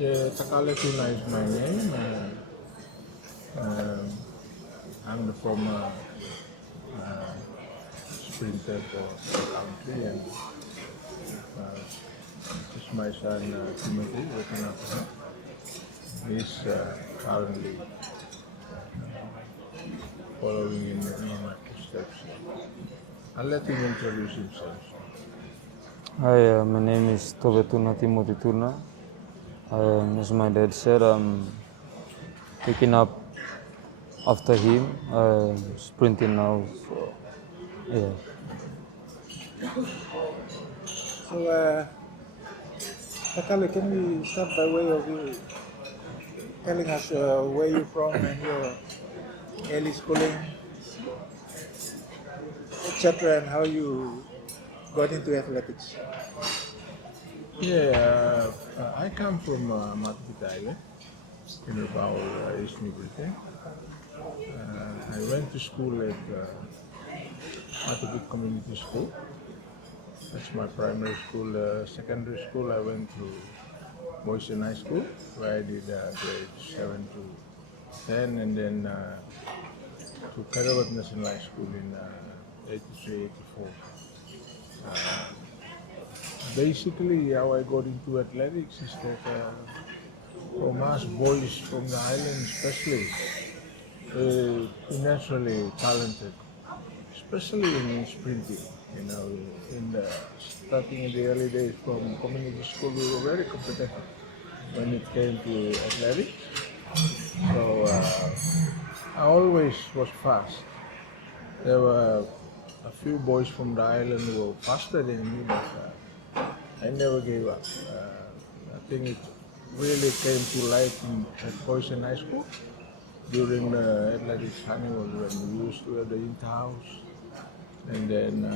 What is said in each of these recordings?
Yeah, Takale Tuna is my name. I'm the former sprinter for the country, and this is my son Timothy looking after him. He's currently following in my footsteps. I'll let him introduce himself. Hi, my name is Takale Tuna, Timothy Tuna. As my dad said, I'm picking up after him, sprinting now. So, yeah. So, Takale, can we start by way of you telling us where you're from and your early schooling, etc., and how you got into athletics? Yeah, I come from Matupit Island in Rabaul, East New Britain. I went to school at Matupit Community School. That's my primary school. Secondary school, I went to Boys and High School, where I did grades 7 to 10, and then to Karawat National High School in 83, 84. Basically, how I got into athletics is that from us boys from the island especially, naturally talented, especially in sprinting. You know, starting in the early days from community school, we were very competitive when it came to athletics. So I always was fast. There were a few boys from the island who were faster than me, but I never gave up. I think it really came to light at Boys and High School during the athletics carnival when we used to have the inter-house, and then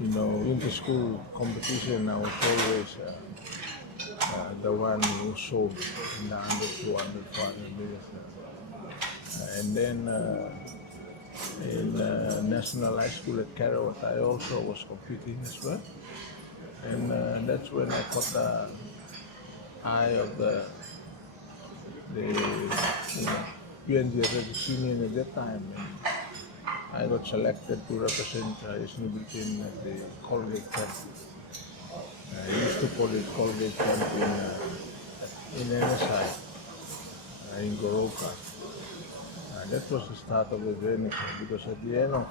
inter-school competition. I was always the one who showed in the under 200, 400 meters. And then in National High School at Karawat, I also was competing as well. And that's when I caught the eye of the PNG Athletics Union at that time. And I got selected to represent East New Britain at the Colgate Camp. I used to call it Colgate Camp in NSI, in Goroka. That was the start of the journey, because at the end of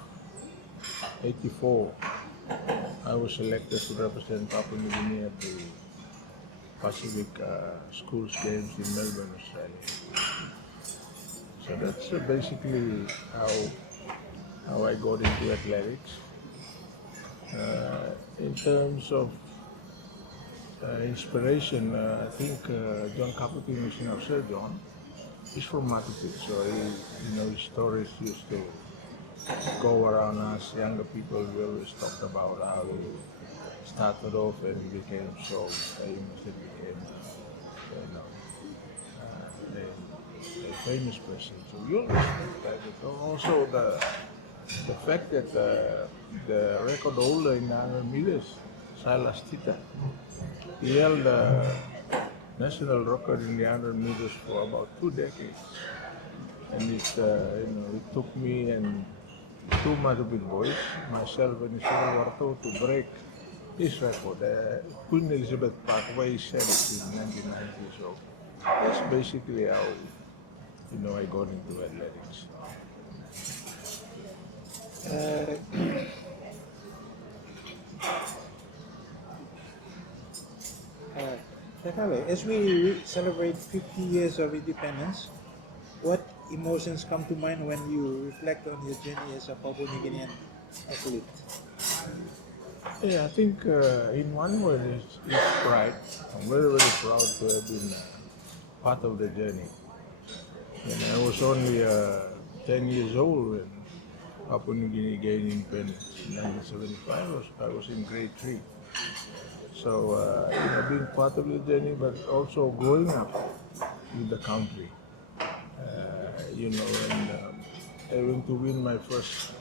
84, I was selected to represent Papua New Guinea at the Pacific Schools Games in Melbourne, Australia. So that's basically how I got into athletics. In terms of inspiration, I think John Caputin is now Sir John. He's from Matupit, so his stories used to go around us younger people. We always talked about how he started off and became so famous. He became, a famous person. So we always think that. Also the fact that the record holder in 100 meters, Silas Tita, he held the national record in the 100 meters for about 2 decades. And it took me and two Matupit boys, myself and Seoul Warto, to break his record. Queen Elizabeth Park, where he set it in 1990. So that's basically how I got into athletics. Takale, as we celebrate 50 years of independence, what emotions come to mind when you reflect on your journey as a Papua New Guinean athlete? Yeah, I think in one word it's pride. I'm very, very proud to have been part of the journey. And I was only 10 years old when Papua New Guinea gained independence in 1975. I was in grade 3. So, being part of the journey, but also growing up in the country, and having to win my first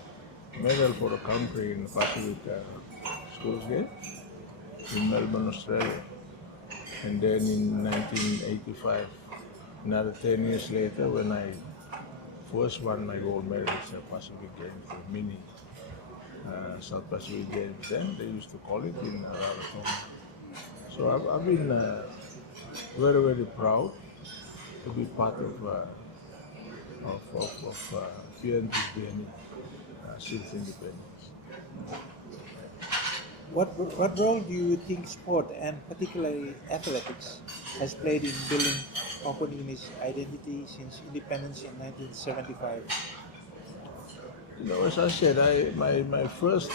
medal for the country in the Pacific Schools Game in Melbourne, Australia. And then in 1985, another 10 years later, when I first won my gold medal at the Pacific Games, the mini South Pacific Games, then they used to call it in Rabaul. So I've been very, very proud to be part of PNG's journey since independence. What role do you think sport, and particularly athletics, has played in building Papua New Guinea's identity since independence in 1975? You know, as I said, my first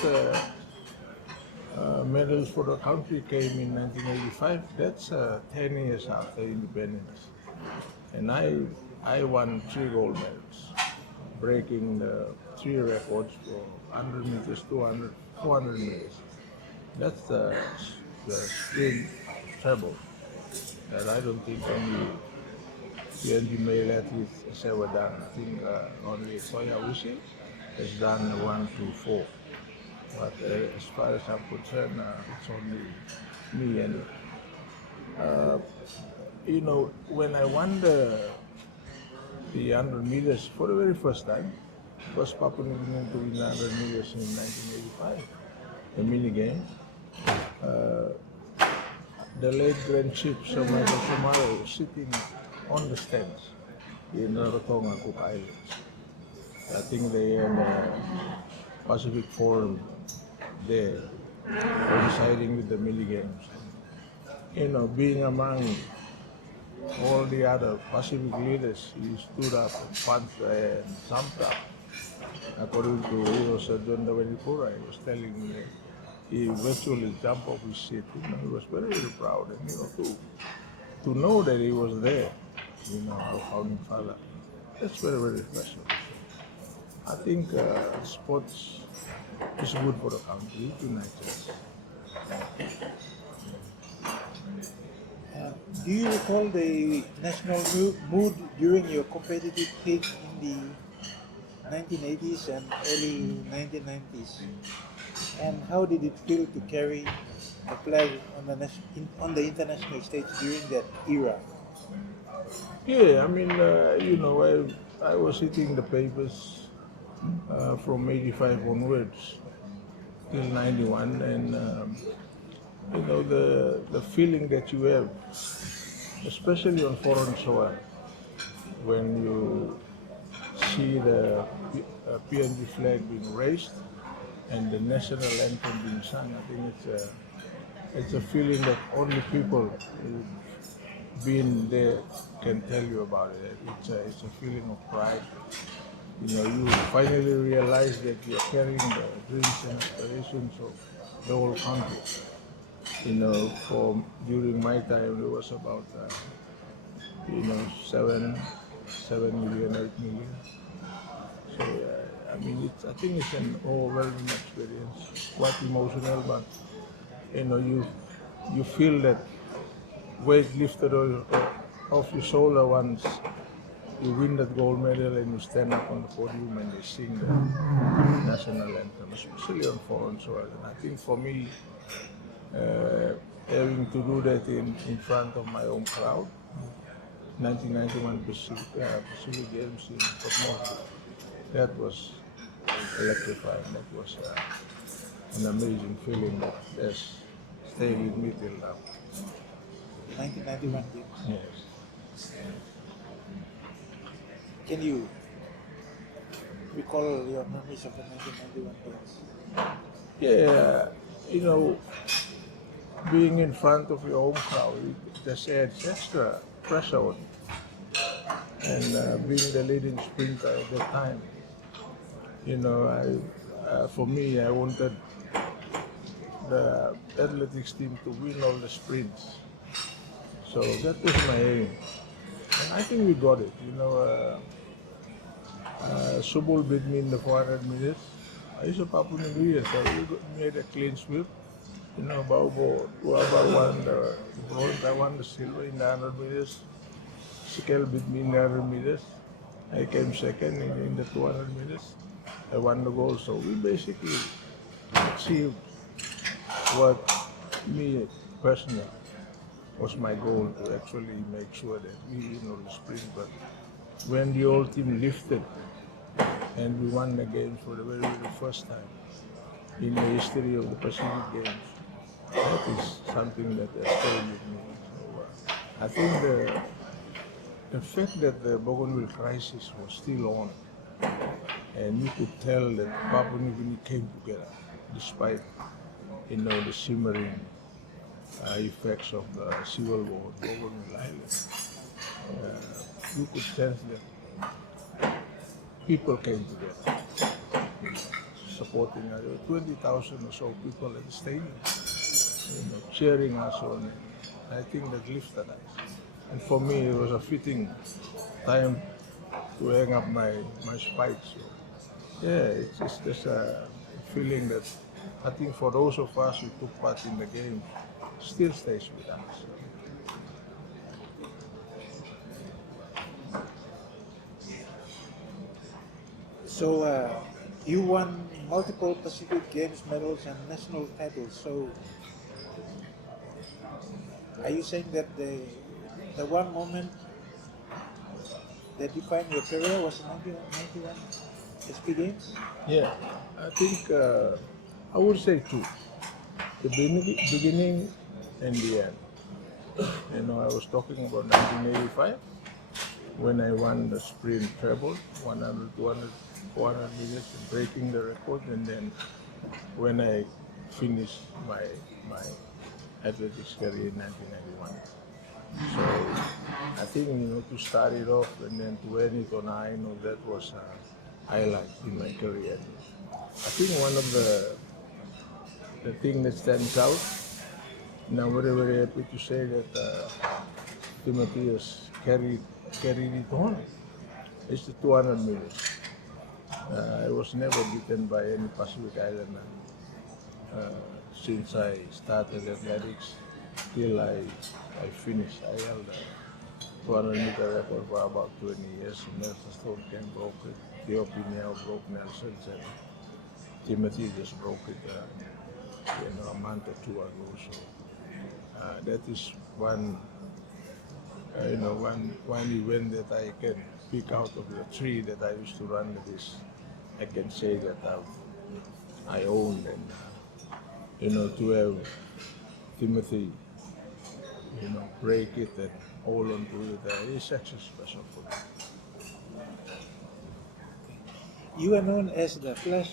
medals for the country came in 1985. That's 10 years after independence. And I won 3 gold medals, breaking the 3 records for 100 meters, 200, 400 meters. That's the sprint treble that I don't think only PNG male athletes has ever done. I think only Soya Wishi has done 1, 2, 4. But as far as I'm concerned, it's only me. And you know, when I won the 100 meters for the very first time, first Papua New Guinea to win 100 meters in 1985, the mini games. The late Grand Chief Somare was sitting on the stands in Rarotonga Cook Islands. I think they had a Pacific Forum there, coinciding with the mini games. You know, being among all the other Pacific leaders, he stood up and punched and jumped up. According to John Davenipura, he was telling me he virtually jumped off his seat. You know, he was very, very proud, and you know, to know that he was there, you know, our founding father, that's very, very special. I think sports is good for the country. It unites us. Do you recall the national mood during your competitive peak in the 1980s and early 1990s? And how did it feel to carry the flag on the international stage during that era? Yeah, I mean, you know, I was hitting the papers from 85 onwards till 91, and you know, the feeling that you have, especially on foreign soil, when you see the PNG flag being raised and the national anthem being sung. I think it's a feeling that only people who've been there can tell you about it. It's a feeling of pride. You know, you finally realize that you're carrying the dreams and aspirations of the whole country. You know, during my time, it was about you know, 7 million, 8 million. So I mean, I think it's an overwhelming experience, quite emotional, but you know, you feel that weight lifted off your shoulder once you win that gold medal and you stand up on the podium and they sing the national anthem, especially on foreign soil. And I think for me, having to do that in front of my own crowd, 1991 Pacific Games in Port Moresby, that was electrifying. That was an amazing feeling that has stayed with me till now. 1991 games. Yes. Can you recall your memories of the 1991 games? Yeah, you know, being in front of your own crowd, it just adds extra pressure on you. And being the leading sprinter at that time, you know, for me, I wanted the athletics team to win all the sprints. So that was my aim. And I think we got it. You know, Subul beat me in the 400 meters. I used to Papua New Guinea, so we made a clean sweep. You know, Rabaul won the bronze, I won the silver in the 100 meters. Takale beat me in the 100 meters. I came second in the 200 meters. I won the gold. So we basically achieved what me personally was my goal to actually make sure that we win all the sprint. But when the whole team lifted and we won the game for the very, very first time in the history of the Pacific Games, that is something that has stayed with me. So I think the fact that the Bougainville Crisis was still on, and you could tell that Papua New Guinea came together despite, the simmering effects of the civil war on Bougainville Island. You could sense that people came together, supporting us. There were 20,000 or so people at the stadium, cheering us on. I think that lifted us. And for me, it was a fitting time to hang up my spikes. So, yeah, it's just a feeling that I think for those of us who took part in the game, still stays with us. So you won multiple Pacific Games medals and national titles. So are you saying that the one moment that defined your career was 1991 SP Games? Yeah, I think I would say two. The beginning and the end. I was talking about 1985 when I won the sprint treble, 100, 200, 400 meters, breaking the record, and then when I finished my athletics career in 1991. So I think to start it off and then to end it on high, that was a highlight in my career. I think one of the thing that stands out, and I'm very, very happy to say that Timothy has carried it on, is the 200 meters. I was never beaten by any Pacific Islander since I started athletics till I finished. I held a 200 meter record for about 20 years. Nelson Stone broke it, Theo Pinel broke Nelson's, and Timothy just broke it a month or two ago. So that is one event that I can pick out of the three that I used to run. That is, I can say that I owned, and to have Timothy, break it and hold on to it is actually special for me. You are known as the Flash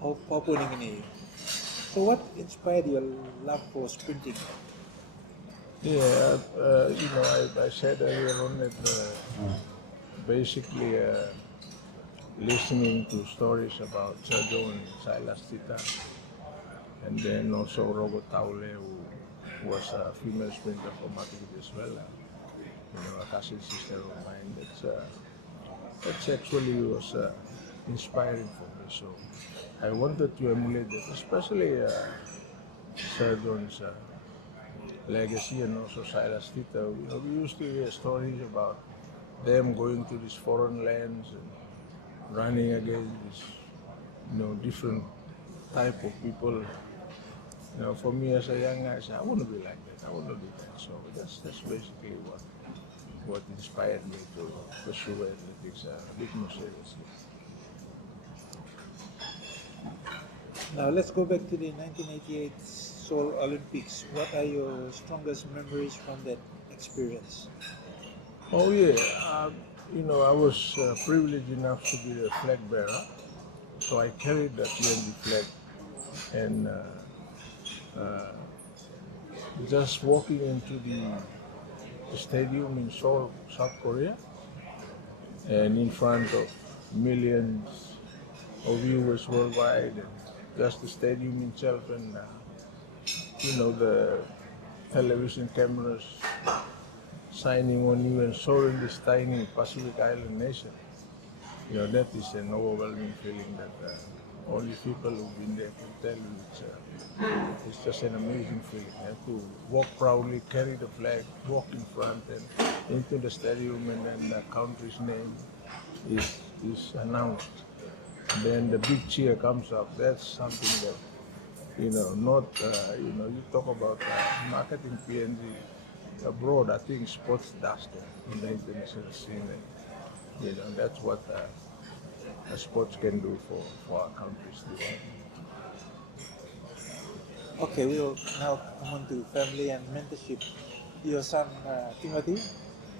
of Papua New Guinea. So what inspired your love for sprinting? Yeah, I said earlier on that basically listening to stories about Sergio and Silas Tita, and then also Robert Taule, who was a female sprinter from Matupit as well, a cousin sister of mine. That's actually was inspiring for me. So I wanted to emulate that, especially Sergio's legacy and also Silas Tita. We used to hear stories about them going to these foreign lands and running against these, different type of people. For me as a young guy, I said, I want to be like that. I want to do that. So that's basically what inspired me to pursue athletics a bit more seriously. Now let's go back to the 1988 Seoul Olympics. What are your strongest memories from that experience? Oh yeah, I was privileged enough to be the flag bearer, so I carried the PNG flag, and just walking into the stadium in Seoul, South Korea, and in front of millions of viewers worldwide, and just the stadium itself, and the television cameras shining on you and showing this tiny Pacific Island nation. That is an overwhelming feeling that only people who've been there can tell you. It's just an amazing feeling. To walk proudly, carry the flag, walk in front and into the stadium, and then the country's name is announced. Then the big cheer comes up. That's something that, you talk about marketing PNG. abroad, I think sports does that in the international scene. And, that's what sports can do for our countries. Okay, we will now come on to family and mentorship. Your son Timothy,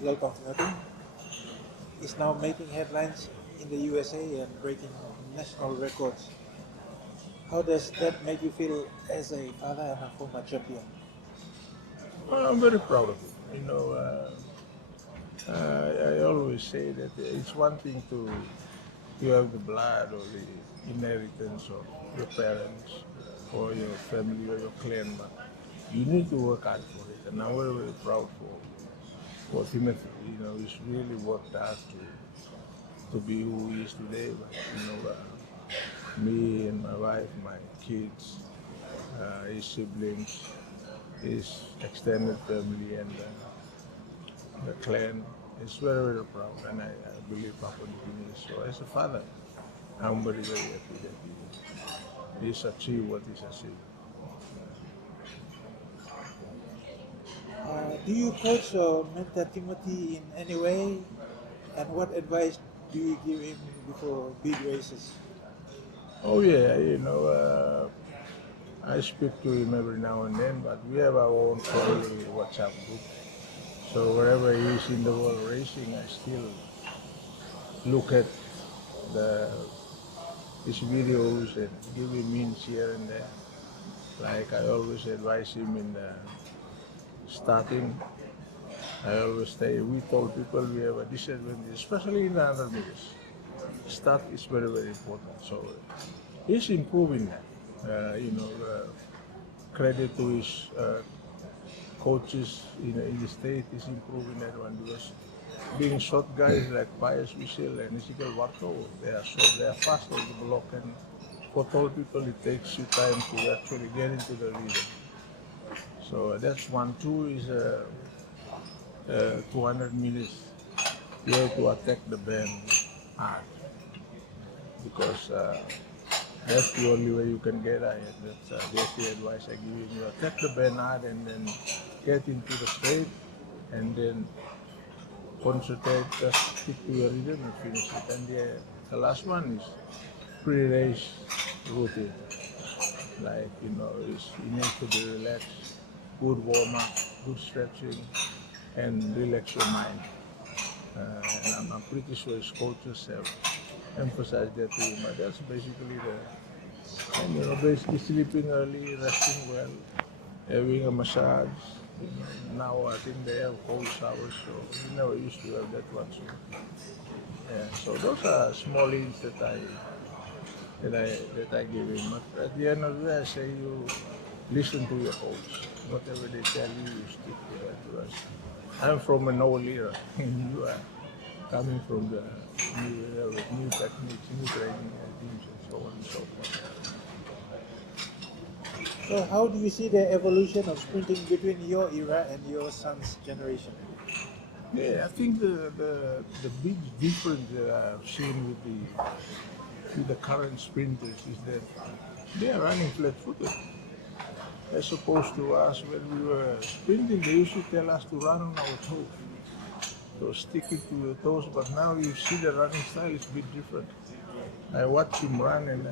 welcome Timothy, is now making headlines in the USA and breaking national records. How does that make you feel as a father and a former champion? Well, I'm very proud of it. I always say that it's one thing to you have the blood or the inheritance of your parents or your family or your clan, but you need to work hard for it. And I'm very, very proud for Timothy. He's really worked hard to be who he is today. But, me and my wife, my kids, his siblings, his extended family, and the clan is very, very proud. And I believe Papua New Guinea. So as a father, I'm very, very happy that he's achieved what he's achieved. Do you coach or mentor Timothy in any way? And what advice do you give him before big races? Oh yeah, I speak to him every now and then, but we have our own family WhatsApp group. So wherever he is in the world racing, I still look at his videos and give him hints here and there. Like I always advise him in the starting. I always say we told people we have a disadvantage, especially in the 100 meters. Start is very, very important. So he's improving that. Credit to his coaches in the state is improving that one because being short guys like Pius Michel and Ezekiel Warko, they are short, they are fast on the block, and for tall people it takes you time to actually get into the rhythm. So that's one. Two is 200 meters. You have to attack the band hard because that's the only way you can get ahead. That's the advice I give you. You attack the band hard and then get into the straight and then concentrate, just stick to your rhythm and finish it. And the last one is pre-race routine. Like, you need to be relaxed, good warm-up, good stretching, and relax your mind. And I'm pretty sure his coaches have emphasized that to him. But that's basically basically sleeping early, resting well, having a massage. Now I think they have cold showers, so we never used to have that one. So those are small hints that I give him. But at the end of the day, I say you listen to your coach. Whatever they tell you, you stick to that. Because I'm from an old era. You are coming from the new era with new techniques, new training regimes, and so on and so forth. So how do you see the evolution of sprinting between your era and your son's generation? Yeah, I think the big difference that I've seen with the current sprinters is that they are running flat-footed. As opposed to us, when we were sprinting, they used to tell us to run on our toes. So sticking to your toes, but now you see the running style is a bit different. I watch him run and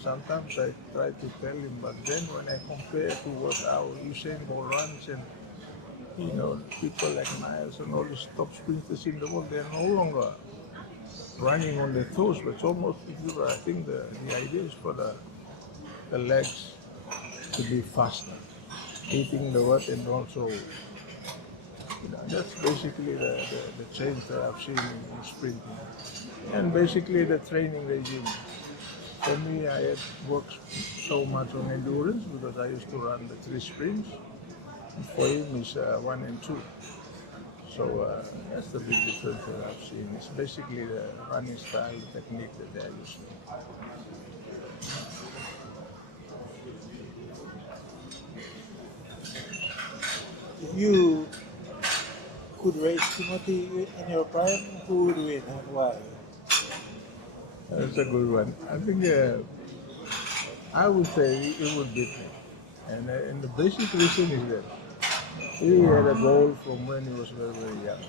sometimes I try to tell him, but then when I compare to how Usain Bolt runs and people like Miles and all these top sprinters in the world, they're no longer running on their toes, but it's almost different. I think the idea is for the legs to be faster, hitting the earth, and also that's basically the change that I've seen in sprinting. And basically the training regime. For me, I had worked so much on endurance because I used to run the 3 sprints. For him, it's 1 and 2. So that's the big difference that I've seen. It's basically the running style, the technique that they're using. If you could race Timothy in your prime, who would win and why? That's a good one. I think I would say it would beat me. And the basic reason is that He had a goal from when he was very, very young.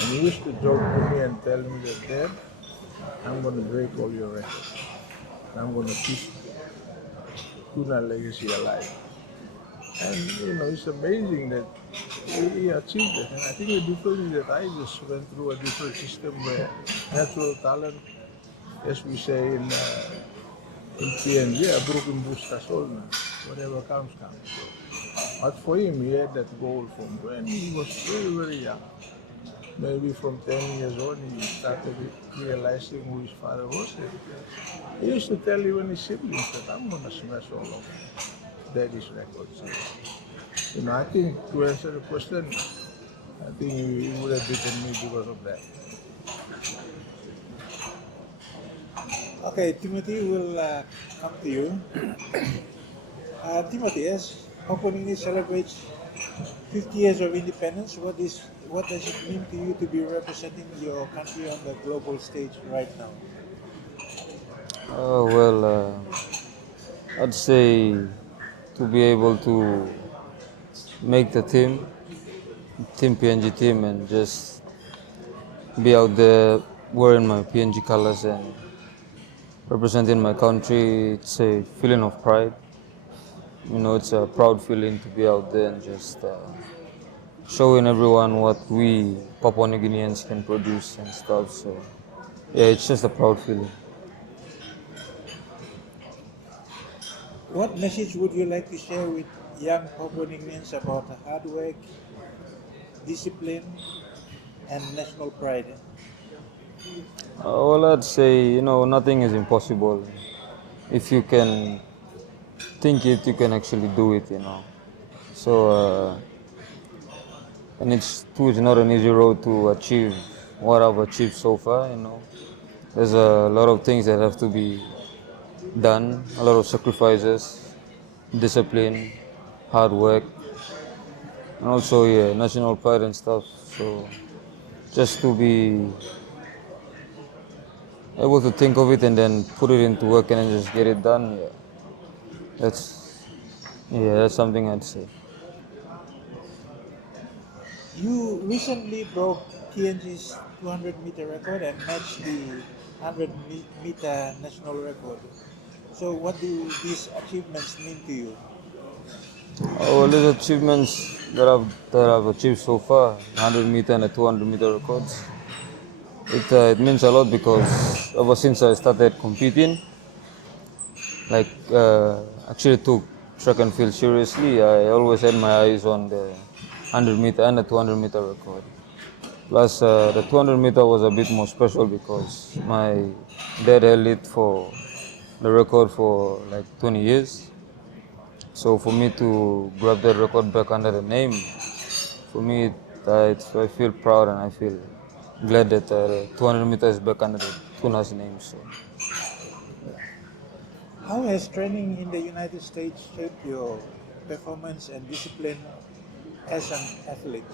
And he used to joke to me and tell me that, Dad, I'm going to break all your records. I'm going to keep Tuna legacy alive. And it's amazing that he achieved it. And I think the difference is that I just went through a different system where natural talent, as we say in PNG, a broken booster solna. Whatever comes, comes. But for him, he had that goal from when he was very, very young. Maybe from 10 years old, he started realizing who his father was. And he used to tell even his siblings that I'm going to smash all of daddy's records. I think to answer the question, I think he would have beaten me because of that. Okay, Timothy will come to you. Timothy, as Papua New Guinea celebrates 50 years of independence, what does it mean to you to be representing your country on the global stage right now? I'd say to be able to make the Team PNG team, and just be out there wearing my PNG colors and representing my country. It's a feeling of pride. It's a proud feeling to be out there and just showing everyone what we Papua New Guineans can produce and stuff. So yeah, it's just a proud feeling. What message would you like to share with young Papua New Guineans about hard work, discipline, and national pride? I'd say nothing is impossible. If you can think it, you can actually do it. So and it's not an easy road to achieve what I've achieved so far. There's a lot of things that have to be done, a lot of sacrifices, discipline, hard work, and also national pride and stuff. So just to be able to think of it and then put it into work and then just get it done, that's that's something I'd say. You recently broke PNG's 200-meter record and matched the 100-meter national record. So what do these achievements mean to you? These achievements that I've achieved so far, 100-meter and the 200-meter records, it means a lot because ever since I started competing, like actually took track and field seriously, I always had my eyes on the 100-meter and the 200-meter record. Plus, the 200-meter was a bit more special because my dad held it for the record for like 20 years. So for me to grab that record back under the name, for me, I feel proud and I feel glad that the 200 meters is back under the Tuna's name. So, How has training in the United States shaped your performance and discipline as an athlete?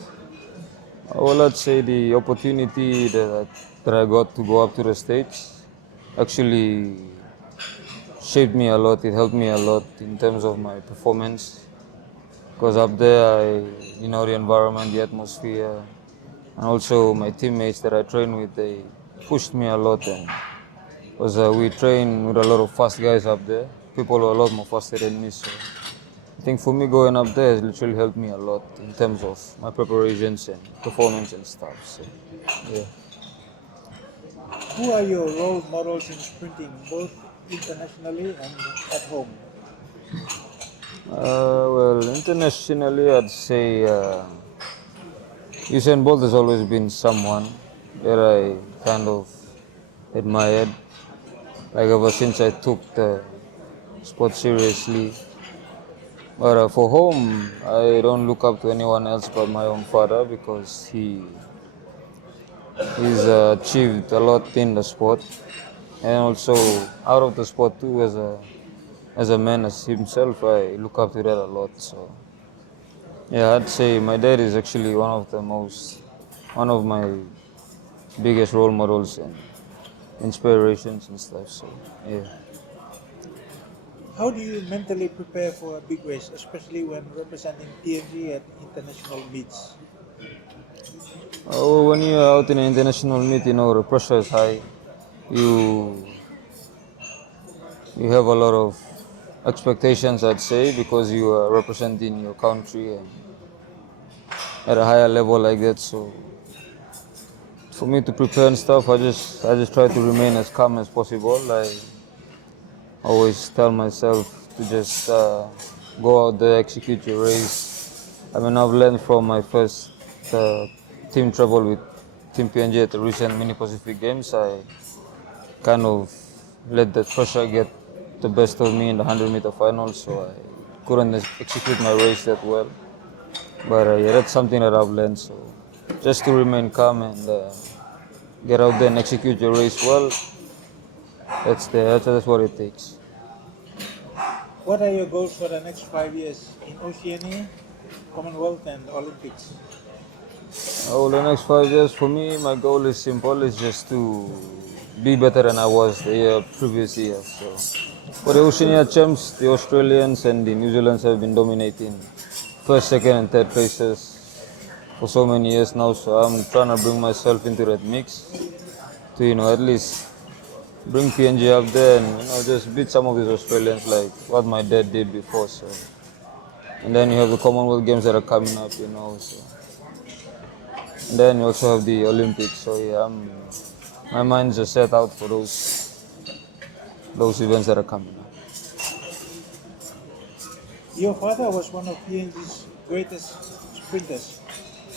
I'd say the opportunity that I got to go up to the States actually shaped me a lot. It helped me a lot in terms of my performance. Because up there, the environment, the atmosphere, and also my teammates that I train with, they pushed me a lot. And because we train with a lot of fast guys up there, people who are a lot more faster than me. So I think for me going up there has literally helped me a lot in terms of my preparations and performance and stuff. So yeah. Who are your role models in sprinting, both internationally and at home? Internationally, I'd say Usain Bolt has always been someone that I kind of admired. Like ever since I took the sport seriously. But for home, I don't look up to anyone else but my own father because he's achieved a lot in the sport, and also out of the sport too. As a man, as himself, I look up to that a lot. So yeah, I'd say my dad is actually one of my biggest role models and inspirations and stuff. So yeah. How do you mentally prepare for a big race, especially when representing PNG at international meets? When you're out in an international meet, the pressure is high. You you have a lot of expectations, I'd say, because you are representing your country and at a higher level like that. So for me to prepare and stuff, I just try to remain as calm as possible. I always tell myself to just go out there, execute your race. I mean, I've learned from my first uh, team travel with Team PNG at the recent Mini Pacific Games. I kind of let that pressure get the best of me in the 100-meter final, so I couldn't execute my race that well. But yeah, that's something that I've learned. So just to remain calm and get out there and execute your race well, that's what it takes. What are your goals for the next 5 years in Oceania, Commonwealth, and Olympics? Oh, the next 5 years for me, my goal is simple. It's just to be better than I was the previous year. So for the Oceania champs, the Australians and the New Zealanders have been dominating first, second, and third places for so many years now. So I'm trying to bring myself into that mix to at least bring PNG up there and just beat some of these Australians like what my dad did before. So and then you have the Commonwealth Games that are coming up. So. And then you also have the Olympics. So yeah, my mind's just set out for those events that are coming up. Your father was one of PNG's greatest sprinters.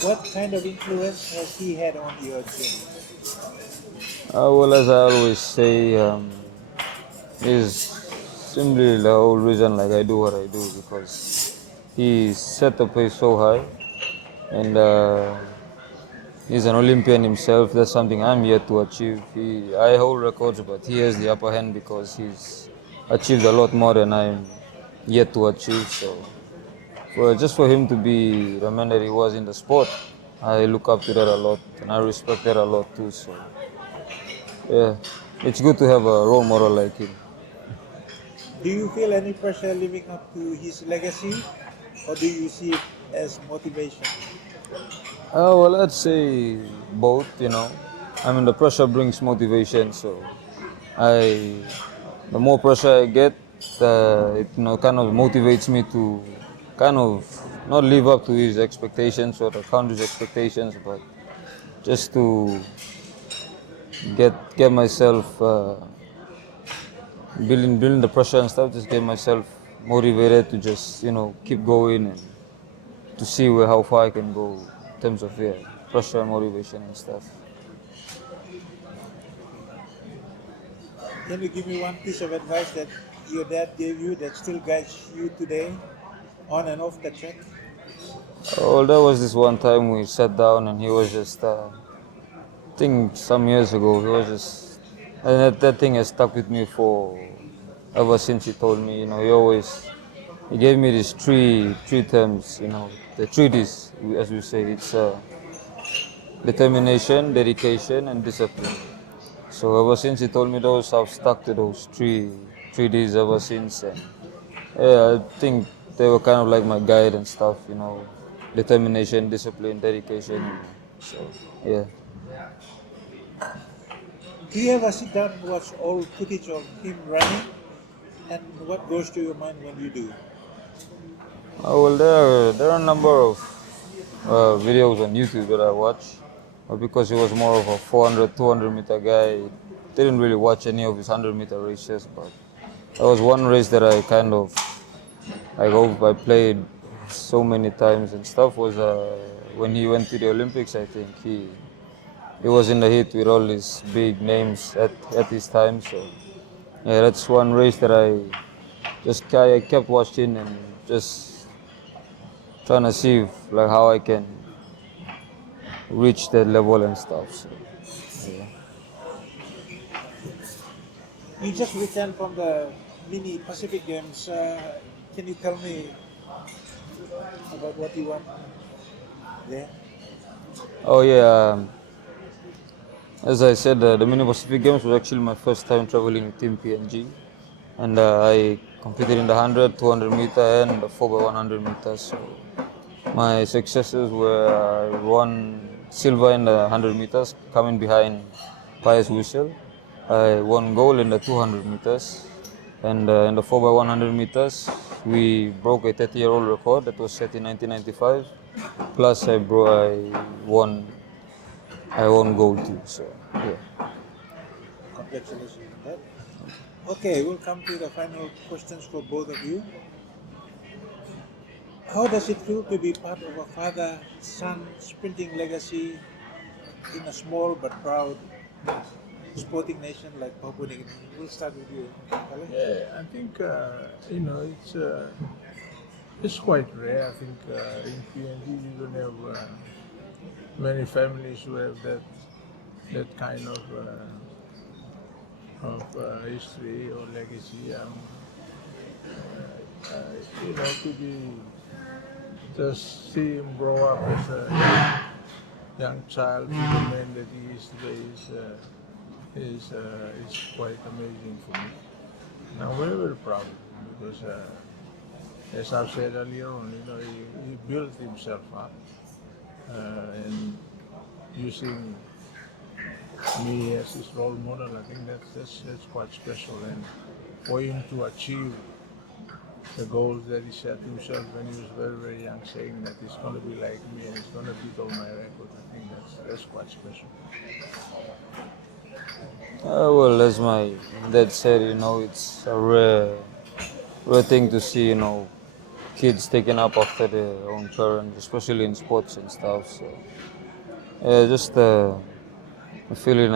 What kind of influence has he had on your journey? Well, as I always say, is simply the whole reason like I do what I do because he set the pace so high, and he's an Olympian himself. That's something I'm yet to achieve. I hold records, but he has the upper hand because he's achieved a lot more than I'm yet to achieve. So, just for him to be the man that he was in the sport, I look up to that a lot, and I respect that a lot too. So, yeah, it's good to have a role model like him. Do you feel any pressure living up to his legacy, or do you see it as motivation? Well, I'd say both. I mean, the pressure brings motivation, so I, the more pressure I get, it kind of motivates me to kind of not live up to his expectations or the country's expectations, but just to get myself building the pressure and stuff. Just get myself motivated to just keep going and to see how far I can go in terms of pressure and motivation and stuff. Can you give me one piece of advice that your dad gave you that still guides you today, on and off the track? Oh, there was this one time we sat down and he was just, I think some years ago, he was just, and that thing has stuck with me for ever since he told me. He gave me these three terms. The three Ds, as we say. It's determination, dedication, and discipline. So ever since he told me those, I've stuck to those three Ds ever since. And yeah, I think they were kind of like my guide and stuff. Determination, discipline, dedication. So yeah. Do you ever sit down and watch old footage of him running? And what goes to your mind when you do? Well, there are a number of videos on YouTube that I watch, but because he was more of a 400, 200-meter guy, didn't really watch any of his 100-meter races. But there was one race that I kind of, I played so many times and stuff was when he went to the Olympics. I think he was in the heat with all these big names at his time. So yeah, that's one race that I kept watching and just trying to see how I can reach that level and stuff. So yeah. You just returned from the Mini Pacific Games. Can you tell me about what you won there? Oh yeah. As I said, the Mini Pacific Games was actually my first time traveling with Team PNG. and I competed in the 100, 200 meter, and the 4 by 100 meters. So my successes were I won silver in the 100 meters, coming behind Pius Whistle. I won gold in the 200 meters, and in the 4 by 100 meters, we broke a 30-year-old record that was set in 1995. Plus, I won gold too. So yeah. Congratulations on that. Okay, we'll come to the final questions for both of you. How does it feel to be part of a father-son sprinting legacy in a small but proud sporting nation like Papua New Guinea? We'll start with you, Takale. Yeah, I think it's quite rare. I think in PNG you don't have many families who have that kind of history or legacy. To be just see him grow up as a young child to the man that he is today is quite amazing for me. And I'm very, very proud because, as I've said earlier on, he built himself up and using me as his role model. I think that's quite special, and for him to achieve the goals that he set himself when he was very, very young, saying that he's going to be like me and he's going to beat all my records. I think that's quite special. Well, as my dad said, it's a rare thing to see, kids taken up after their own parents, especially in sports and stuff. So, yeah, just the feeling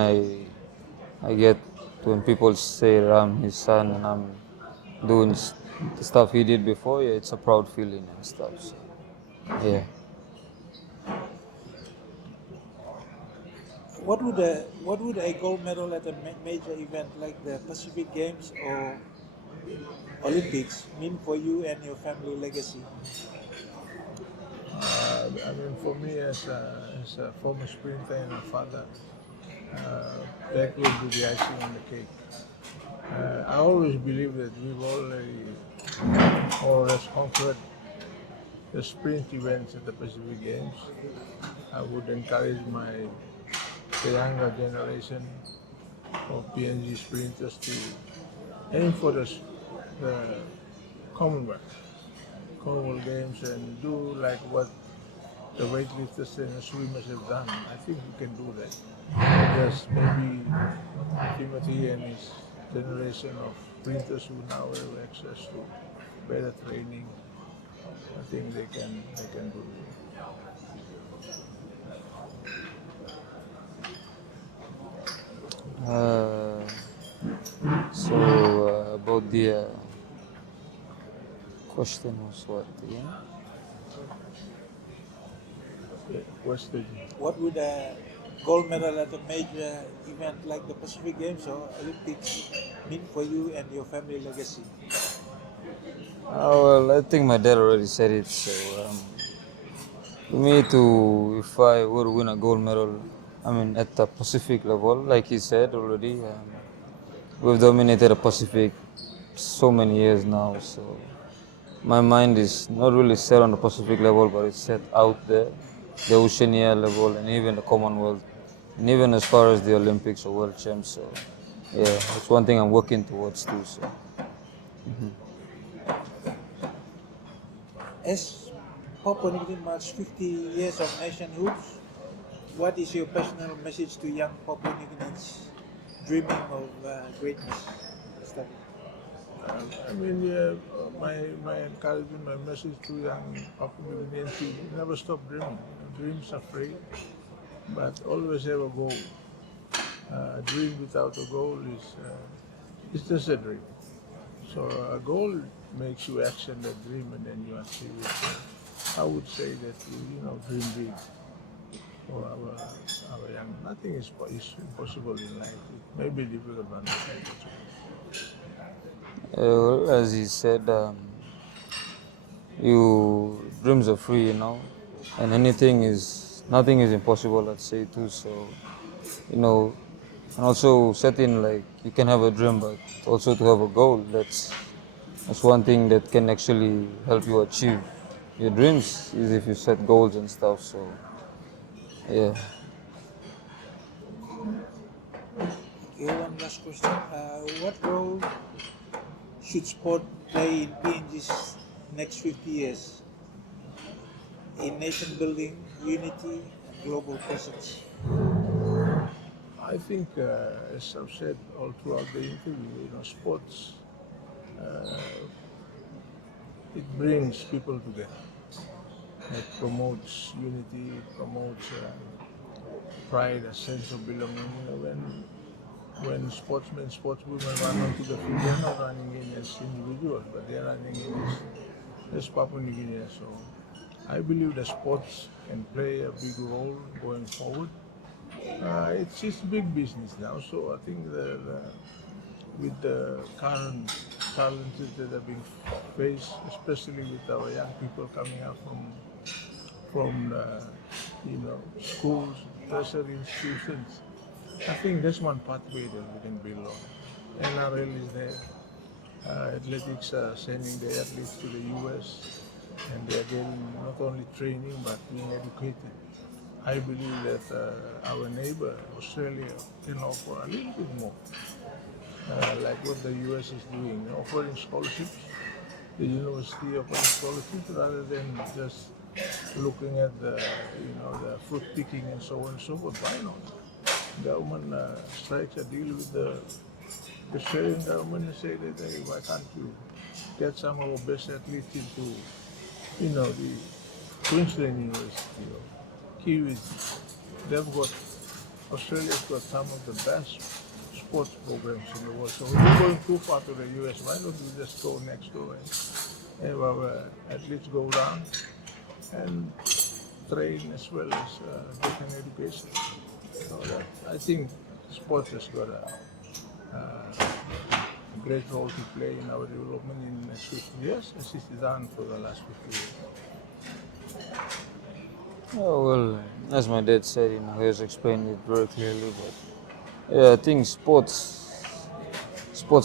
I get when people say that I'm his son and I'm doing the stuff he did before. Yeah, it's a proud feeling and stuff. So, yeah. What would a gold medal at a major event like the Pacific Games or Olympics mean for you and your family legacy? For me as a former sprinter and a father, that will be the icing on the cake. I always believe that we've already more or less conquered the sprint events at the Pacific Games. I would encourage the younger generation of PNG sprinters to aim for the Commonwealth Games and do like what the weightlifters and the swimmers have done. I think we can do that. Just maybe Timothy and his generation of sprinters who now have access to better training. I think they can do it. About the question was what again? What would a gold medal at a major event like the Pacific Games or Olympics mean for you and your family legacy? Well, I think my dad already said it. So, for me if I were to win a gold medal, at the Pacific level, like he said already, we've dominated the Pacific so many years now. So, my mind is not really set on the Pacific level, but it's set out there, the Oceania level, and even the Commonwealth, and even as far as the Olympics or World Champs. So, yeah, it's one thing I'm working towards too. So. As Papua New Guinea marks 50 years of nationhood, what is your personal message to young Papua New Guineans dreaming of greatness? My encouragement, my message to young Papua New Guineans is never stop dreaming. Dreams are free, but always have a goal. A dream without a goal is just a dream. So a goal makes you action that dream and then you achieve it. So I would say that dream big for our young. Nothing is impossible in life. It may be difficult, but not impossible. As he said, dreams are free, and nothing is impossible. I'd say too. So, And also setting, like, you can have a dream, but also to have a goal. That's one thing that can actually help you achieve your dreams, is if you set goals and stuff. So yeah. Okay, one last question. What role should sport play in PNG's next 50 years in nation building, unity, and global presence? I think, as I've said all throughout the interview, sports, it brings people together. It promotes unity, it promotes pride, a sense of belonging. When sportsmen, sportswomen run onto the field, they're not running in as individuals, but they're running in as Papua New Guinea. So I believe that sports can play a big role going forward. It's big business now, so I think that with the current challenges that are being faced, especially with our young people coming out from schools, tertiary institutions, I think that's one pathway that we can build on. NRL is there. Athletics are sending the athletes to the US, and they are getting not only training but being educated. I believe that our neighbor Australia can offer a little bit more, like what the US is doing, offering scholarships. The university offering scholarships rather than just looking at the fruit picking and so on and so forth. Why not? Government strikes a deal with the Australian government and say that, hey, why can't you get some of our best athletes into, the Queensland University or Kiwis? They've got, Australia's got some of the best sports programs in the world. So if we're going too far to the US, why don't we just go next door and have our athletes go around and train as well as get an education? So I think sports has got a great role to play in our development in the next 50 years, as it's done for the last 50 years. Oh, well, as my dad said, he has explained it very clearly. But yeah, I think sports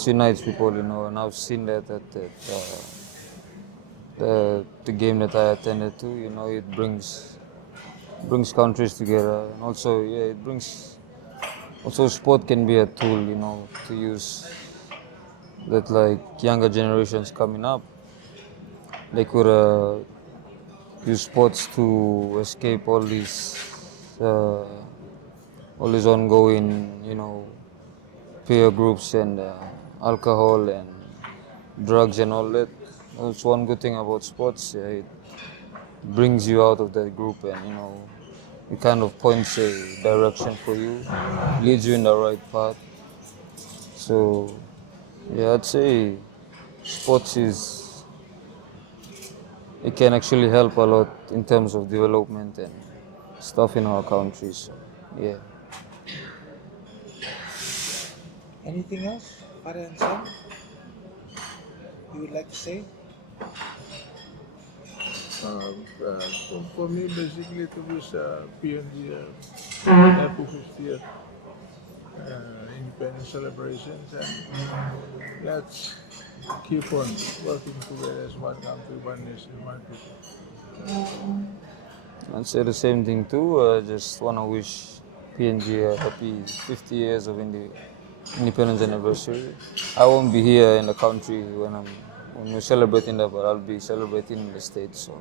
unites people, and I've seen that at the game that I attended to. It brings countries together, and also, yeah, it brings. Also, sport can be a tool, to use, that, like, younger generations coming up, they could use sports to escape uh, all these ongoing, peer groups and alcohol and drugs and all that. That's one good thing about sports. Yeah, it brings you out of that group, and it kind of points a direction for you, leads you in the right path. So yeah, I'd say sports is, it can actually help a lot in terms of development and stuff in our country. So yeah. Anything else, Father and son, you would like to say? For me, basically, to wish PNG happy 50th independence celebrations, and let's keep on working together as one country, one nation, one people. I'd say the same thing too. I just want to wish PNG a happy 50 years of independence anniversary. I won't be here in the country when we're celebrating that, but I'll be celebrating in the States. So